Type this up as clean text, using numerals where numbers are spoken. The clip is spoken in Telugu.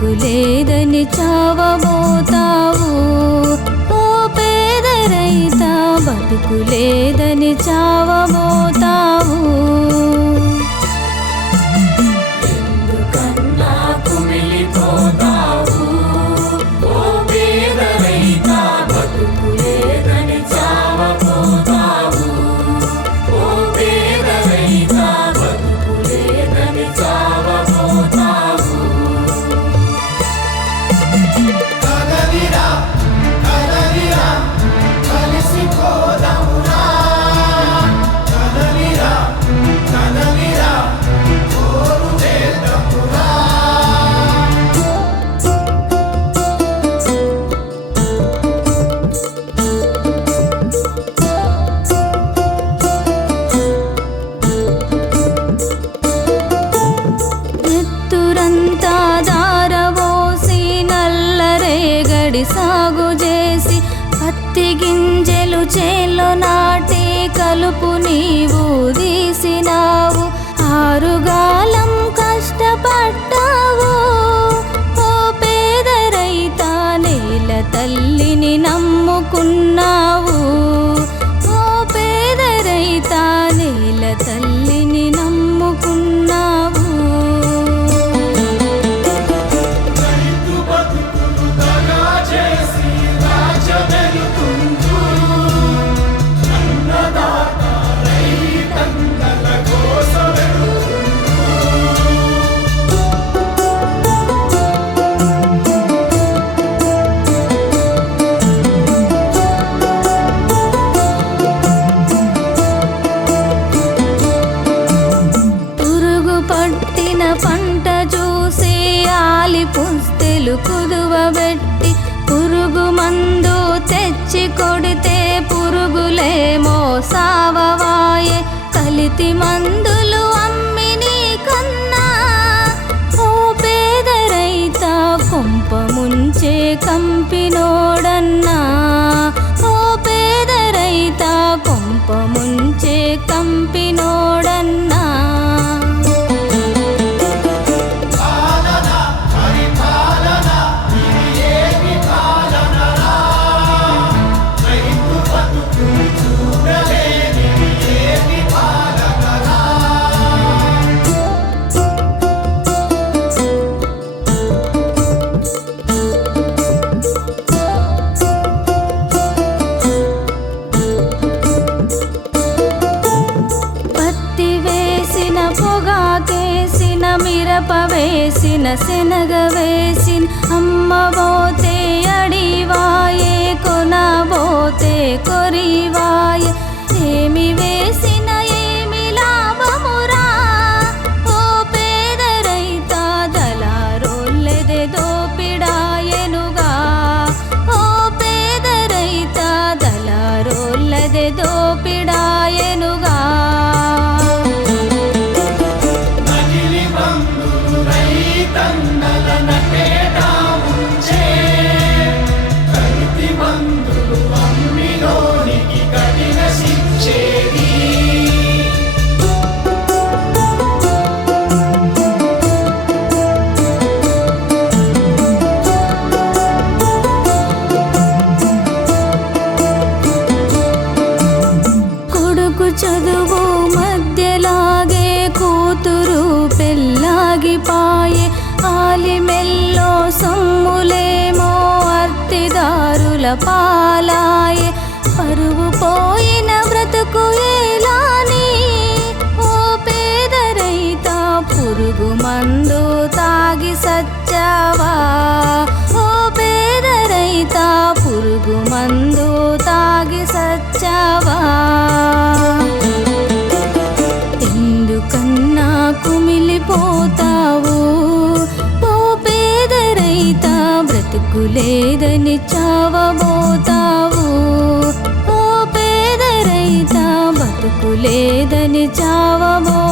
బతుకులేదని చావబోతావు. ఓ పేద రైత బతుకులేదని చావబోతావు. ఎందుకన్నా కుమిలిపోతావు? ఓ పేద రైత బతుకులేదని చావబోతావు. ఓ పేద రైత బతుకులేదని చావబోతావు. కదలిరా కదలిరా కలిసిపోదామురా. కదలిరా కదలిరా కోరు చేద్దామురా. నెత్తురంతా దారవోసి నల్లరేగడి సాగు చేసి పత్తి గింజలు చేలో నాటి కలుపు నీవు తీసినావు. ఆరుగాలం కష్టపడ్డావు. ఓ పేద రైత నేల తల్లిని నమ్ముకున్నావు. ఓ పేద రైత నేల తల్లిని నమ్ముకున్నావు. రైతు బతుకులు దగా చేసి రాజ్యమెలుతుంటూ అన్నదాత రైతన్నల కోసమెలుతుంటూ. పురుగు పట్టిన పంట చూసి ఆలి పుస్తెలు కుదువబెట్టి పురుగు మందు తెచ్చి కొడితే పురుగులేమో సావవాయే. కలితి మందులు అమ్మి నీ కన్నా ఓ పేద రైత కొంప ముంచే కంపినోడన్నా. ఓ పేద రైత కొంప ముంచే కంపినోడన్నా. పాలన పరిపాలన ఇది ఏమి పాలనరా? రైతు బతుకులు చూడలేనిది ఏమి పాలనరా? పత్తి వేసిన పొగాకేసిన మిరప వేసిన శనగ వేసిన అమ్మబోతే అడివాయే కొనబోతే కొరివాయే. ఏమి వేసిన ఏమి లాభమురా? ఓ పేద రైత దళారోళ్ళెదే దోపిడాయెనుగా. ఓ పేద రైత దళారోళ్ళెదే దోపిడాయెనుగా. నకిలీ బంధులు రైతన్నల కేటా ఉంచే. కల్తీ మందులు అమ్మినోనికి కఠిన శిక్షేది. కొడుకు చదువు మధ్యలాగే కూతురు పెళ్ళాగిపాయే. ఆలిమెల్లో సొమ్ములేమో అర్తిదారుల పాలాయే. పరువు పోయిన బ్రతుకు ఏలాని? ఓ పేద రైత పురుగు మందు తాగి సచ్చావా? ఓ పేద రైత పురుగు మందు తాగి సచ్చావా? ఎందుకన్నా కుమిలిపోతావు? ఓ పేద రైత బ్రతుకులేదని చావబోతావు. ఓ పేద రైత బతుకులేదని చావబోతావు.